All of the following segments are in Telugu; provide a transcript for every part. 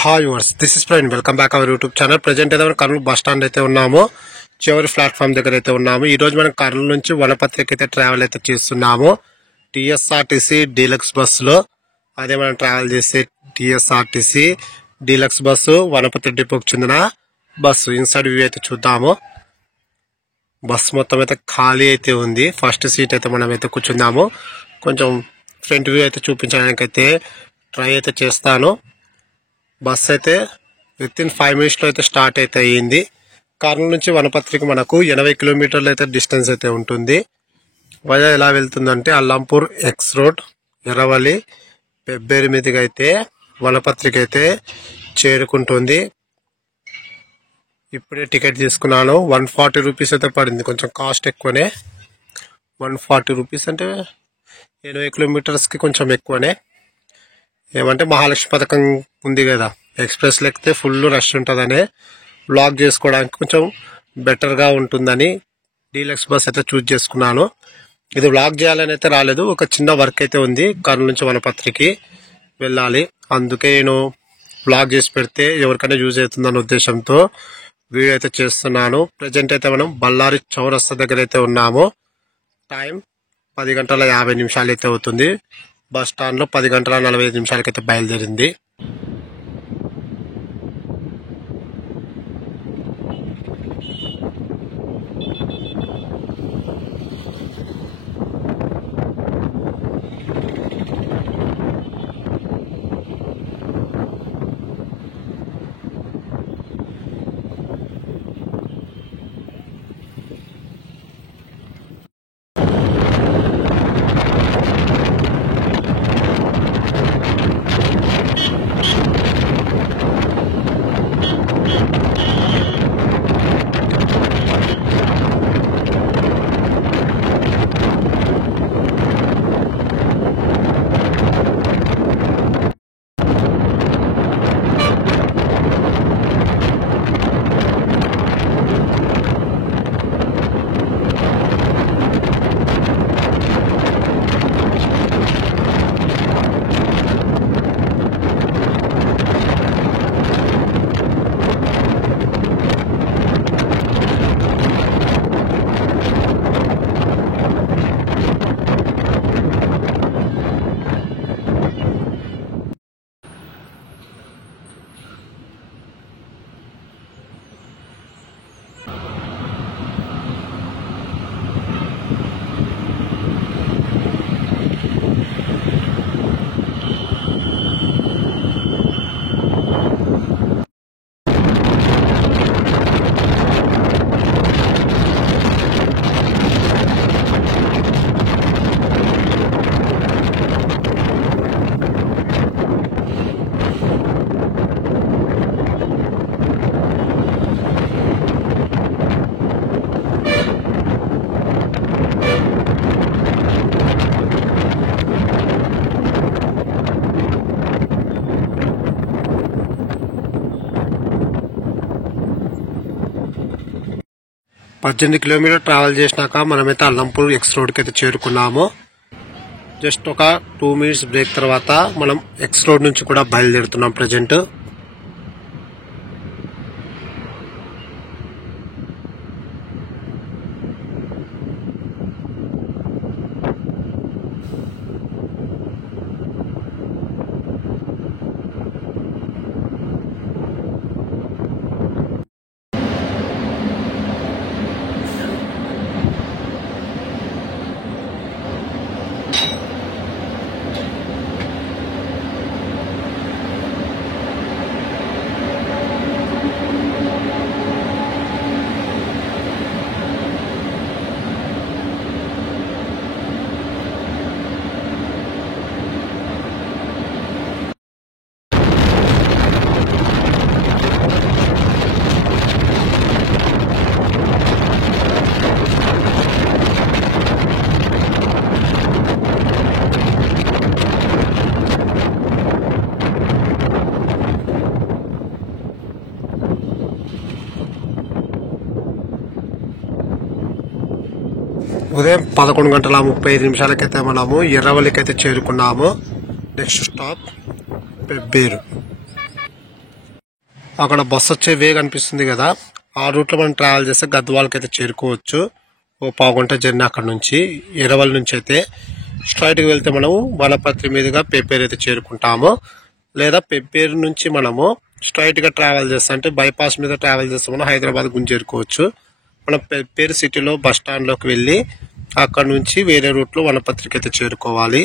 Hi viewers, this is Praveen. Welcome back our YouTube channel. Present అయితే మనం కర్నూలు బస్ స్టాండ్ అయితే ఉన్నాము. చివరి ప్లాట్ఫామ్ దగ్గర అయితే ఉన్నాము. ఈ రోజు మనం కర్నూలు నుంచి వనపత్రికి అయితే ట్రావెల్ అయితే చేస్తున్నాము. టీఎస్ఆర్టీసీ డీలక్స్ బస్సులో. అదే మనం ట్రావెల్ చేసే టీఎస్ఆర్టీసీ డీలక్స్ బస్సు వనపత్రి డిపోకి చెందిన బస్సు. ఇన్సైడ్ వ్యూ అయితే చూద్దాము. బస్సు మొత్తం అయితే ఖాళీ అయితే ఉంది. ఫస్ట్ సీట్ అయితే మనం అయితే కూర్చుందాము. కొంచెం ఫ్రంట్ వ్యూ అయితే చూపించడానికి అయితే ట్రై అయితే చేస్తాను. బస్ అయితే విత్ ఇన్ 5 minutes లో అయితే స్టార్ట్ అయితే అయ్యింది. కర్నూలు నుంచి వనపత్రికి మనకు 80 కిలోమీటర్లు అయితే డిస్టెన్స్ అయితే ఉంటుంది. వయా ఎలా వెళ్తుందంటే అల్లంపూర్ ఎక్స్ రోడ్, ఎర్రవల్లి, పెబ్బేరు మీదుగా అయితే వనపత్రికి అయితే చేరుకుంటుంది. ఇప్పుడే టికెట్ తీసుకున్నాను. 140 రూపీస్ అయితే పడింది. కొంచెం కాస్ట్ ఎక్కువనే. 140 రూపీస్ అంటే 80 కిలోమీటర్స్కి కొంచెం ఎక్కువనే. ఏమంటే మహాలక్ష్మి పథకం ఉంది కదా, ఎక్స్ప్రెస్ ఎక్కితే ఫుల్ రష్ ఉంటుందని బ్లాక్ చేసుకోవడానికి కొంచెం బెటర్గా ఉంటుందని డీలక్స్ బస్ అయితే చూజ్ చేసుకున్నాను. ఇది బ్లాక్ చేయాలని అయితే రాలేదు. ఒక చిన్న వర్క్ అయితే ఉంది. కర్నూలు నుంచి వనపత్రికి వెళ్ళాలి. అందుకే నేను బ్లాక్ చేసి పెడితే ఎవరికైనా యూజ్ అవుతుందన్న ఉద్దేశంతో వీడియో అయితే చేస్తున్నాను. ప్రజెంట్ అయితే మనం బళ్ళారి చౌరస్తా దగ్గర అయితే ఉన్నాము. టైం 10:50 అయితే అవుతుంది. బస్ స్టాండ్ లో 10:45 అయితే బయలుదేరింది. పద్దెనిమిది కిలోమీటర్ ట్రావెల్ చేసినాక మనమైతే అల్లంపూర్ ఎక్స్ రోడ్కి అయితే చేరుకున్నాము. జస్ట్ ఒక 2 minutes బ్రేక్ తర్వాత మనం ఎక్స్ రోడ్ నుంచి కూడా బయలుదేరుతున్నాం ప్రజెంట్. ఉదయం 11:35 మనము ఎర్రవల్లికి అయితే చేరుకున్నాము. Next stop Pebbair. అక్కడ బస్సు వచ్చే వే కనిపిస్తుంది కదా, ఆ రూట్ లో మనం ట్రావెల్ చేస్తే గద్వాలకి అయితే చేరుకోవచ్చు. ఓ పావుగంట జర్నీ అక్కడ నుంచి. ఎరవల్ నుంచి అయితే స్ట్రైట్ గా వెళ్తే మనము వనపర్తి మీదుగా పెబ్బేరు అయితే చేరుకుంటాము. లేదా పెబ్బేరు నుంచి మనము స్ట్రైట్ గా ట్రావెల్ చేస్తాం, అంటే బైపాస్ మీద ట్రావెల్ చేస్తే మనం హైదరాబాద్ గుంజి చేరుకోవచ్చు. మనం పెబ్బేరు సిటీలో బస్ స్టాండ్ లోకి వెళ్ళి అక్కడ నుంచి వేరే రూట్ లో వనపర్తికి అయితే చేరుకోవాలి.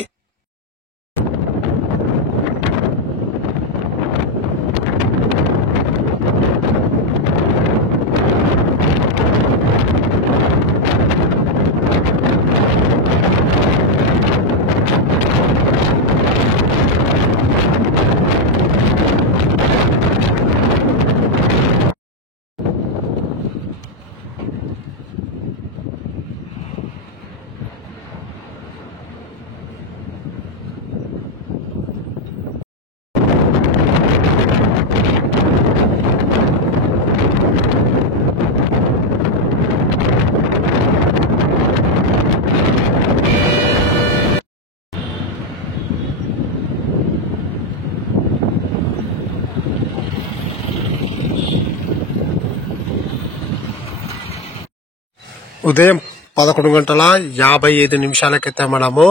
ఉదయం 11:55 మనము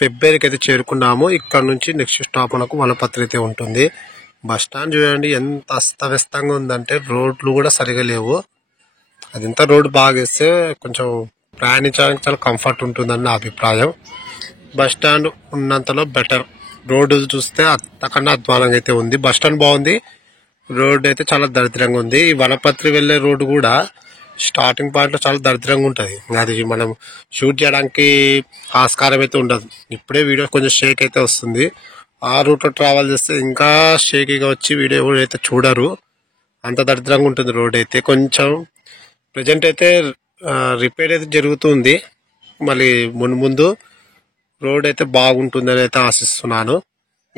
పెబ్బేరుకి అయితే చేరుకున్నాము. ఇక్కడ నుంచి నెక్స్ట్ స్టాప్ మనకు వనపర్తి అయితే ఉంటుంది. బస్ స్టాండ్ చూడండి ఎంత అస్తవ్యస్తంగా ఉందంటే, రోడ్లు కూడా సరిగా లేవు. అదంతా రోడ్డు బాగా వేస్తే కొంచెం ప్రయాణించడానికి చాలా కంఫర్ట్ ఉంటుందని నా అభిప్రాయం. బస్ స్టాండ్ ఉన్నంతలో బెటర్, రోడ్డు చూస్తే అంతకన్నా అధ్వానంగా అయితే ఉంది. బస్ స్టాండ్ బాగుంది, రోడ్డు అయితే చాలా దరిద్రంగా ఉంది. ఈ వనపర్తి వెళ్లే రోడ్డు కూడా స్టార్టింగ్ పాయింట్ లో చాలా దరిద్రంగా ఉంటది. అది మనం షూట్ చేయడానికి ఆస్కారం అయితే ఉండదు. ఇప్పుడే వీడియో కొంచెం షేక్ అయితే వస్తుంది. ఆ రూట్ లో ట్రావెల్ చేస్తే ఇంకా షేకీగా వచ్చి వీడియో అయితే చూడరు, అంత దరిద్రంగా ఉంటుంది రోడ్ అయితే. కొంచెం ప్రజెంట్ అయితే రిపేర్ అయితే జరుగుతుంది. మళ్ళీ ముందు రోడ్ అయితే బాగుంటుందని అయితే ఆశిస్తున్నాను.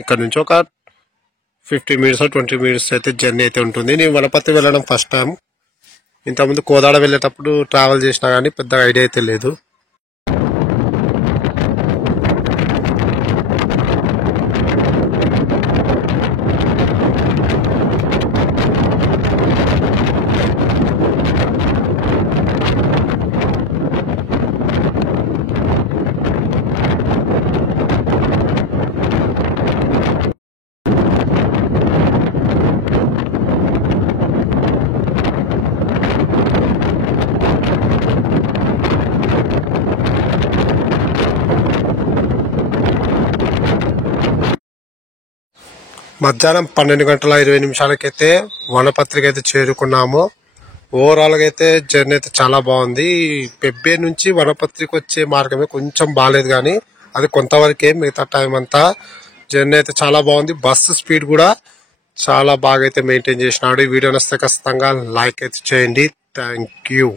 ఇక్కడ నుంచి ఒక 15 మినిట్స్ 20 మినిట్స్ అయితే జర్నీ అయితే ఉంటుంది. నేను వనపర్తి వెళ్ళడం ఫస్ట్ టైం. ఇంతకుముందు కోదాడ వెళ్ళేటప్పుడు ట్రావెల్ చేసినా కానీ పెద్ద ఐడియా అయితే లేదు. మధ్యాహ్నం 12:20 వనపర్తికి అయితే చేరుకున్నాము. ఓవరాల్ గా అయితే జర్నీ అయితే చాలా బాగుంది. పెబ్బేరు నుంచి వనపర్తికి వచ్చే మార్గమే కొంచెం బాగాలేదు, కానీ అది కొంతవరకే. మిగతా టైం అంతా జర్నీ అయితే చాలా బాగుంది. బస్సు స్పీడ్ కూడా చాలా బాగా అయితే మెయింటైన్ చేసినాడు. ఈ వీడియో నచ్చితే ఖచ్చితంగా లైక్ అయితే చేయండి. Thank you.